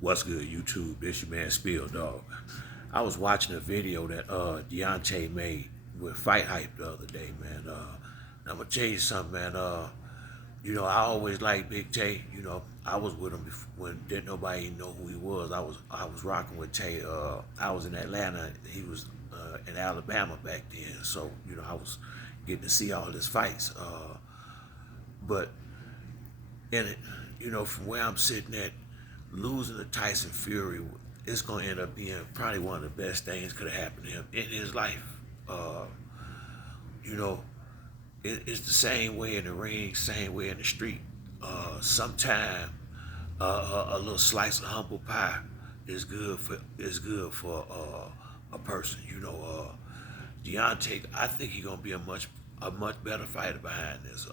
What's good, YouTube? This your man Spill Dog. I was watching a video that Deontay made with Fight Hype the other day, man. I'm gonna tell you something, man. I always liked Big Tay. I was with him when didn't nobody even know who he was. I was rocking with Tay. I was in Atlanta. He was in Alabama back then. So I was getting to see all his fights. But in it, from where I'm sitting at, losing to Tyson Fury, it's going to end up being probably one of the best things could have happened to him in his life. Uh, you know, it's the same way in the ring, same way in the street. Sometimes a little slice of humble pie is good for a person. Deontay, I think he's gonna be a much better fighter behind this.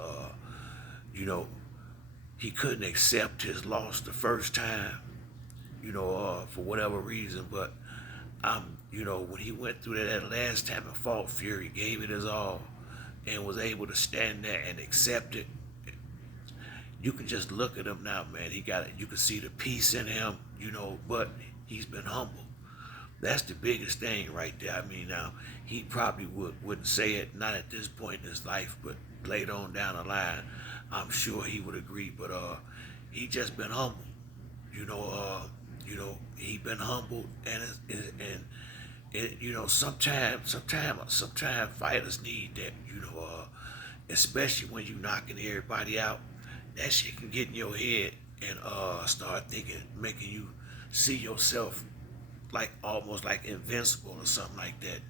He couldn't accept his loss the first time, for whatever reason. But when he went through that last time and fought Fury, gave it his all, and was able to stand there and accept it. You can just look at him now, man. He got it. You can see the peace in him, but he's been humble. That's the biggest thing right there. I mean, now he probably wouldn't say it, not at this point in his life, but later on down the line, I'm sure he would agree. But he just been humble. He been humble, and sometimes fighters need that. Especially when you knocking everybody out, that shit can get in your head and start thinking, making you see yourself like almost like invincible or something like that.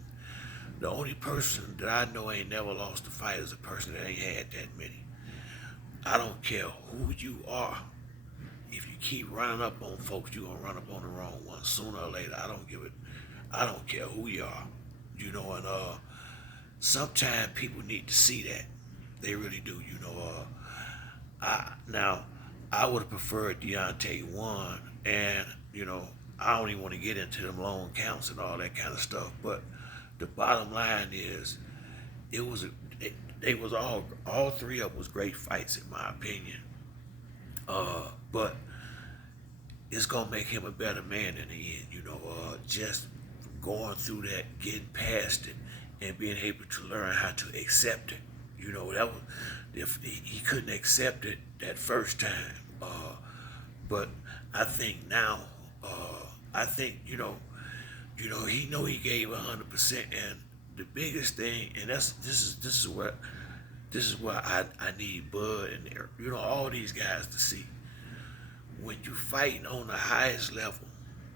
The only person that I know ain't never lost a fight is a person that ain't had that many. I don't care who you are. If you keep running up on folks, you're gonna run up on the wrong one sooner or later. I don't care who you are. And sometimes people need to see that. They really do. I would have preferred Deontay won, and I don't even want to get into them long counts and all that kind of stuff. But the bottom line is, it was they was all three of them was great fights in my opinion. But it's gonna make him a better man in the end. Just going through that, getting past it, and being able to learn how to accept it. That was if he couldn't accept it that first time. But I think now, I think he know he gave 100%, and the biggest thing, and this is what I need Bud and all these guys to see. When you fighting on the highest level,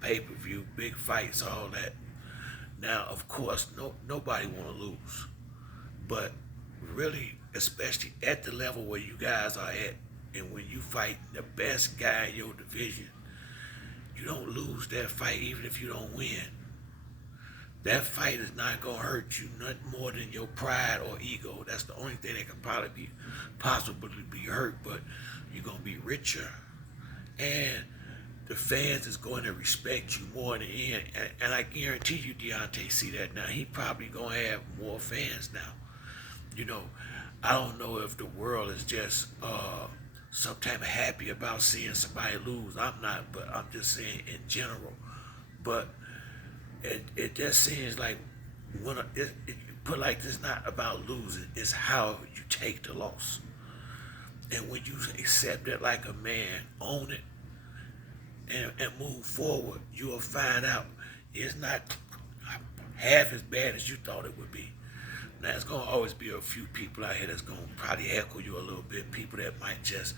pay-per-view, big fights, all that. Now, of course, nobody want to lose, but really, especially at the level where you guys are at, and when you fight the best guy in your division, you don't lose that fight even if you don't win. That fight is not gonna hurt you nothing more than your pride or ego. That's the only thing that can possibly be hurt, but you're gonna be richer, and the fans is going to respect you more in the end. And I guarantee you, Deontay see that now. He probably gonna have more fans now. You know, I don't know if the world is just sometimes happy about seeing somebody lose. I'm not, but I'm just saying in general. But it just seems like put like this, not about losing, it's how you take the loss. And when you accept it like a man, own it, and move forward, you will find out it's not half as bad as you thought it would be. Now, it's going to always be a few people out here that's going to probably heckle you a little bit. People that might just,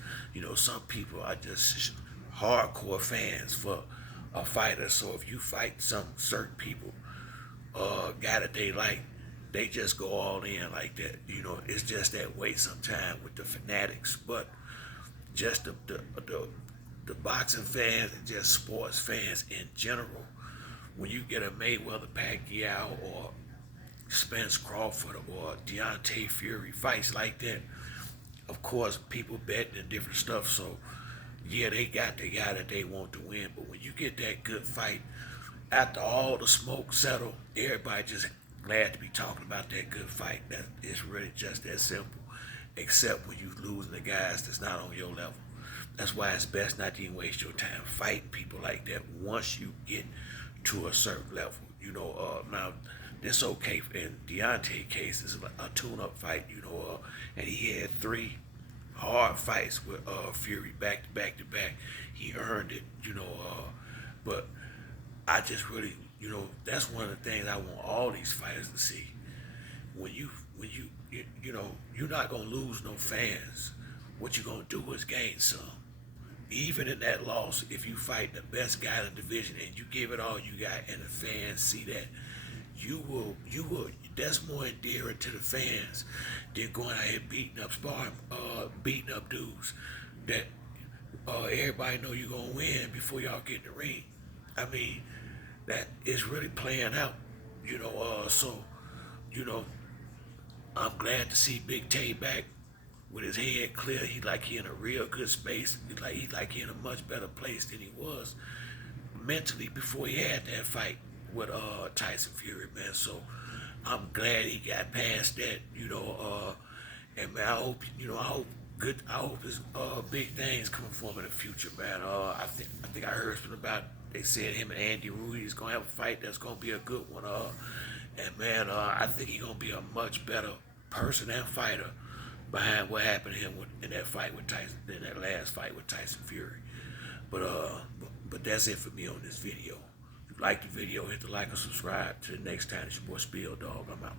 some people are just hardcore fans for a fighter. So if you fight some certain people, guy that they like, they just go all in like that. It's just that way sometimes with the fanatics. But just the boxing fans and just sports fans in general, when you get a Mayweather Pacquiao or Spence Crawford or Deontay Fury fights like that, of course people betting and different stuff, so yeah, they got the guy that they want to win. But when you get that good fight, after all the smoke settle, everybody just glad to be talking about that good fight. That it's really just that simple. Except when you losing the guys that's not on your level. That's why it's best not to even waste your time fighting people like that once you get to a certain level. Now this okay in Deontay case is a tune-up fight. And he had 3 hard fights with Fury back to back to back. He earned it. But I just really, that's one of the things I want all these fighters to see. You're not gonna lose no fans. What you're gonna do is gain some. Even in that loss, if you fight the best guy in the division and you give it all you got, and the fans see that, you will. That's more endearing to the fans than going out here beating up dudes that everybody know you're gonna win before y'all get in the ring. I mean, that is really playing out. So you know, I'm glad to see Big Tay back with his head clear. He in a real good space. He in a much better place than he was mentally before he had that fight with Tyson Fury, man. So I'm glad he got past that. And man, I hope his big things coming for him in the future, man. I think I heard something about, they said him and Andy Ruiz is gonna have a fight that's gonna be a good one. And man, I think he's gonna be a much better person and fighter behind what happened to him in that fight with Tyson, in that last fight with Tyson Fury. But that's it for me on this video. If you like the video, hit the like and subscribe. Till the next time, it's your boy Spill Dog. I'm out.